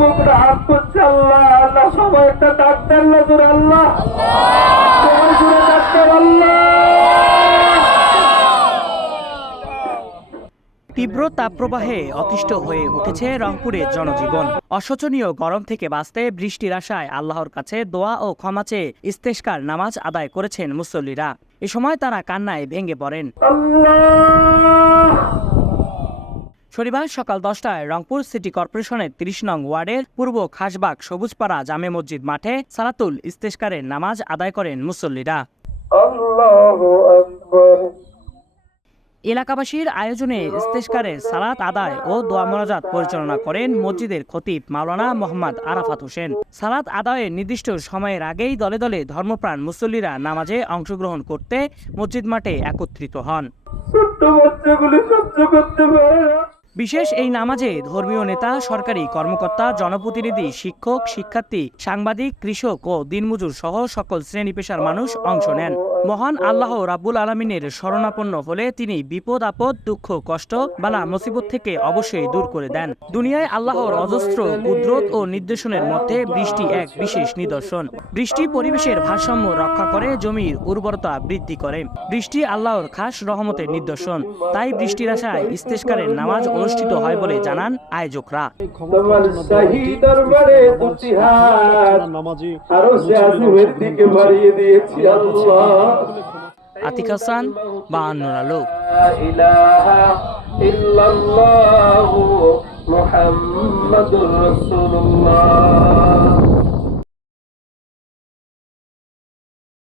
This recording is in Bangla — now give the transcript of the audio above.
যুবকরা হাত করছে আল্লাহ, আল্লাহ সবাই একটা ডাক্তার নজর আল্লাহ, সবাই জুড়ে ডাক্তার আল্লাহ। তীব্র তাপপ্রবাহে অতিষ্ঠ হয়ে উঠেছে রংপুরের জনজীবন। অশোচনীয় গরম থেকে বাঁচতে বৃষ্টির আশায় আল্লাহর কাছে দোয়া ও ক্ষমা চেয়ে ইস্তেস্কার নামাজ আদায় করেছেন মুসল্লিরা। এ সময় তারা কান্নায় ভেঙে পড়েন। শনিবার সকাল 10টায় রংপুর সিটি কর্পোরেশনের 30 নং ওয়ার্ডের পূর্ব খাসবাগ সবুজপাড়া জামে মসজিদ মাঠে সালাতুল ইস্তেস্কারের নামাজ আদায় করেন মুসল্লিরা। আল্লাহু আকবার। এলাকাবাসীর আয়োজনে ইস্তেস্কারের সালাত আদায় ও দোয়া মোনাজাত পরিচালনা করেন মসজিদের খতিব মাওলানা মোহাম্মদ আরাফাত হোসেন। সালাত আদায়ের নির্দিষ্ট সময়ের আগেই দলে দলে ধর্মপ্রাণ মুসল্লিরা নামাজে অংশগ্রহণ করতে মসজিদ মাঠে একত্রিত হন। ছোট্ট বাচ্চাগুলি সহ্য করতে পারে না। বিশেষ এই নামাজে ধর্মীয় নেতা, সরকারি কর্মকর্তা, জনপ্রতিনিধি, শিক্ষক, শিক্ষার্থী, সাংবাদিক, কৃষক ও দিনমজুর সহ সকল শ্রেণী পেশার মানুষ অংশ নেন। মহান আল্লাহ রাব্বুল আলামিনের শরণাপন্ন হলে তিনি বিপদ আপদ, দুঃখ, কষ্ট, বালা মুসিবত থেকে অবশ্যই দূর করে দেন। দুনিয়ায় আল্লাহর অজস্র কুদরত ও নির্দেশনের মধ্যে বৃষ্টি এক বিশেষ নিদর্শন। বৃষ্টি পরিবেশের ভারসাম্য রক্ষা করে, জমির উর্বরতা বৃদ্ধি করে। বৃষ্টি আল্লাহর খাস রহমতের নিদর্শন। তাই বৃষ্টির আশায় ইস্তেস্কারের নামাজ অনুষ্ঠিত হয় বলে জানান আয়োজকরা। তোমার শাহী দরবারে দুটি হাত আরশে আজিমের দিকে বাড়িয়ে দিয়েছি আল্লাহ। আতিক হাসান, 52 আলো। লা ইলাহা ইল্লাল্লাহু মুহাম্মাদুর রাসূলুল্লাহ।